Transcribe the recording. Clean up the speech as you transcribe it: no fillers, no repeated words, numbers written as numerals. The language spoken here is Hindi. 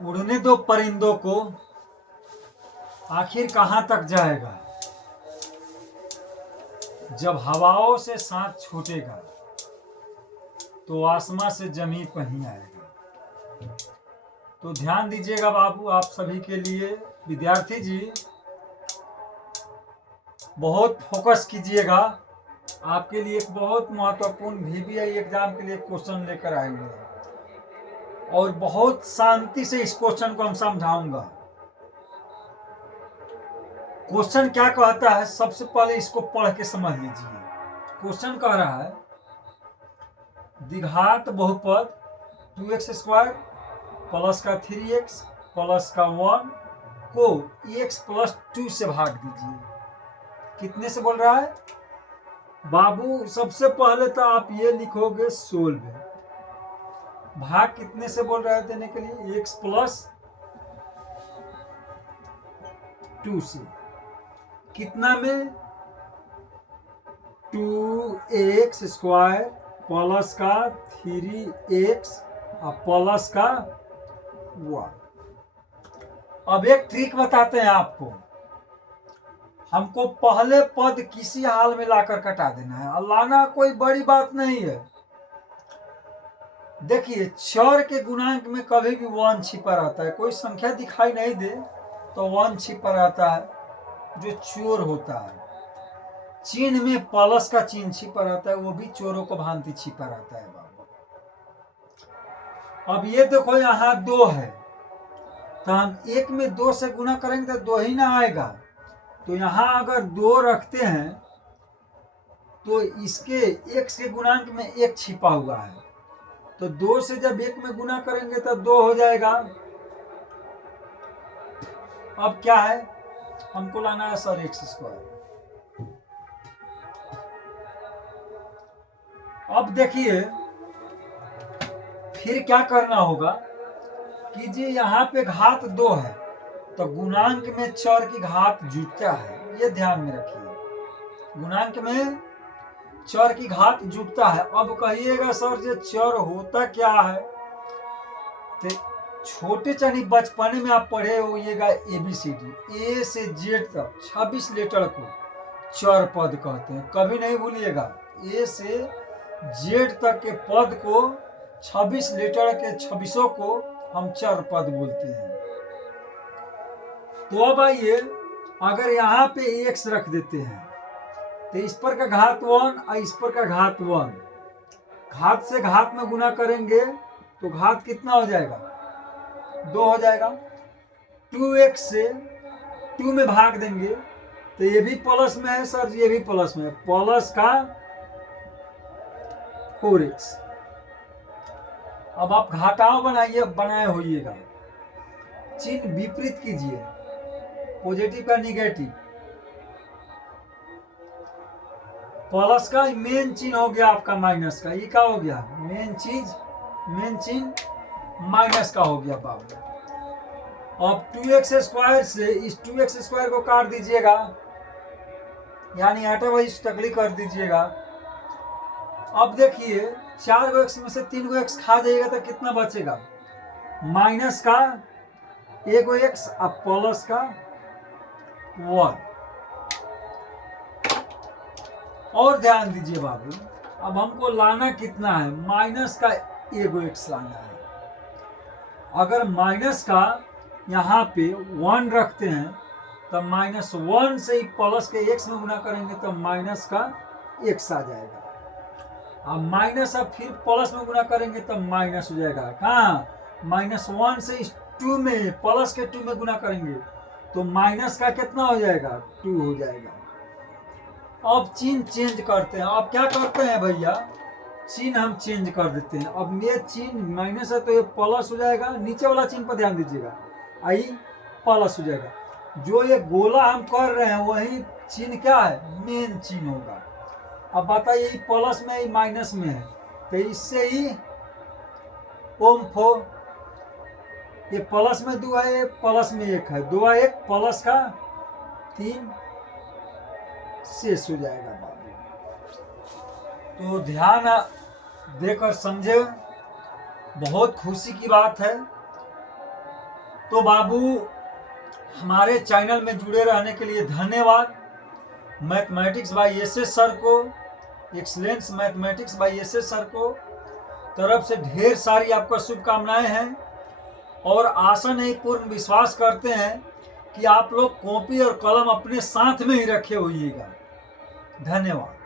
उड़ने दो परिंदों को, आखिर कहाँ तक जाएगा। जब हवाओं से साथ छूटेगा तो आसमां से जमीन पर ही आएगा। तो ध्यान दीजिएगा बाबू, आप सभी के लिए, विद्यार्थी जी बहुत फोकस कीजिएगा। आपके लिए एक बहुत महत्वपूर्ण VVI एग्जाम के लिए क्वेश्चन लेकर आए हुए हैं और बहुत शांति से इस क्वेश्चन को हम समझाऊंगा। क्वेश्चन क्या कहता है, सबसे पहले इसको पढ़ के समझ लीजिए। क्वेश्चन कह रहा है द्विघात बहुपद 2x² प्लस का 3x प्लस का 1 को x+2 से भाग दीजिए। कितने से बोल रहा है बाबू? सबसे पहले तो आप ये लिखोगे 16। भाग कितने से बोल रहा है देने के लिए? x+2 से। कितना में? 2x² प्लस का 3x और प्लस का 1। अब एक ट्रिक बताते हैं आपको। हमको पहले पद किसी हाल में लाकर कटा देना है और लाना कोई बड़ी बात नहीं है। देखिए, चर के गुणांक में कभी भी 1 छिपा रहता है। कोई संख्या दिखाई नहीं दे तो 1 छिपा रहता है, जो चोर होता है। चिन्ह में प्लस का चिन्ह छिपा रहता है, वो भी चोरों को भांति छिपा रहता है बाबू। अब ये देखो, यहाँ 2 है तो हम 1 में 2 से गुना करेंगे तो 2 ही ना आएगा। तो यहाँ अगर 2 रखते हैं तो इसके x के गुणांक में 1 छिपा हुआ है, तो 2 से जब 1 में गुना करेंगे तो 2 हो जाएगा। अब क्या है, हमको लाना है सर x²। अब देखिए फिर क्या करना होगा कि जी यहाँ पे घात 2 है तो गुणांक में चर की घात जुटता है, ये ध्यान में रखिए। गुणांक में चर की घात जुटता है। अब कहिएगा सर जो चर होता क्या है? तो छोटे चाहे बचपने में आप पढ़े होइएगा ABCD, A से Z तक 26 लेटर को चर पद कहते हैं। कभी नहीं भूलिएगा, A से Z तक के पद को 26 लेटर के 26 को हम चर पद बोलते हैं। तो अब आइए, अगर यहाँ पे x रख देते हैं तो इस पर का घात 1 और इस पर का घात 1, घात से घात में गुना करेंगे तो घात कितना हो जाएगा? 2 हो जाएगा। 2x से 2 में भाग देंगे तो ये भी प्लस में है सर, ये भी प्लस में है, प्लस का 4x। अब आप घटाव बनाए होइएगा, चिन्ह विपरीत कीजिए, पॉजिटिव का निगेटिव। प्लस का मेन चिन्ह हो गया आपका माइनस का, ये क्या हो गया? मेन चिन्ह माइनस का हो गया बाबू। अब 2x² से इस 2x² को काट दीजिएगा, यानी आटा वही टकली कर दीजिएगा। अब देखिए 4 गो x में से 3 गो x खा जाइएगा तो कितना बचेगा? माइनस का 1 गो x और प्लस का 1। और ध्यान दीजिए बाबू, अब हमको लाना कितना है? माइनस का 1 गो x लाना है। अगर माइनस का यहाँ पे 1 रखते हैं तो -1 से ही प्लस के x में गुना करेंगे तो माइनस का x आ जाएगा। अब माइनस अब फिर प्लस में गुना करेंगे तो माइनस हो जाएगा। कहाँ? -1 से इस 2 में प्लस के 2 में गुना करेंगे तो माइनस का कितना हो जाएगा? 2 हो जाएगा। अब चिन्ह चेंज करते हैं। अब क्या करते हैं भैया, चिन्ह हम चेंज कर देते हैं। अब ये चिन्ह माइनस है तो ये प्लस हो जाएगा, नीचे वाला चिन्ह पर ध्यान दीजिएगा, आई प्लस हो जाएगा। जो ये गोला हम कर रहे हैं वही चिन्ह क्या है? मेन चिन्ह होगा। अब बताइए प्लस में ही माइनस में है तो इससे ही ओम फो, ये प्लस में 2 है, प्लस में 1 है, 2 1 प्लस का 3 शेष हो जाएगा बाबू। तो ध्यान देकर समझे, बहुत खुशी की बात है तो बाबू हमारे चैनल में जुड़े रहने के लिए धन्यवाद। मैथमेटिक्स बाय एसएस सर को, excellence mathematics bye SS sir को तरफ से ढेर सारी आपको शुभकामनाएं हैं और आशा नहीं पूर्ण विश्वास करते हैं कि आप लोग कॉपी और कलम अपने साथ में ही रखे होइएगा। धन्यवाद।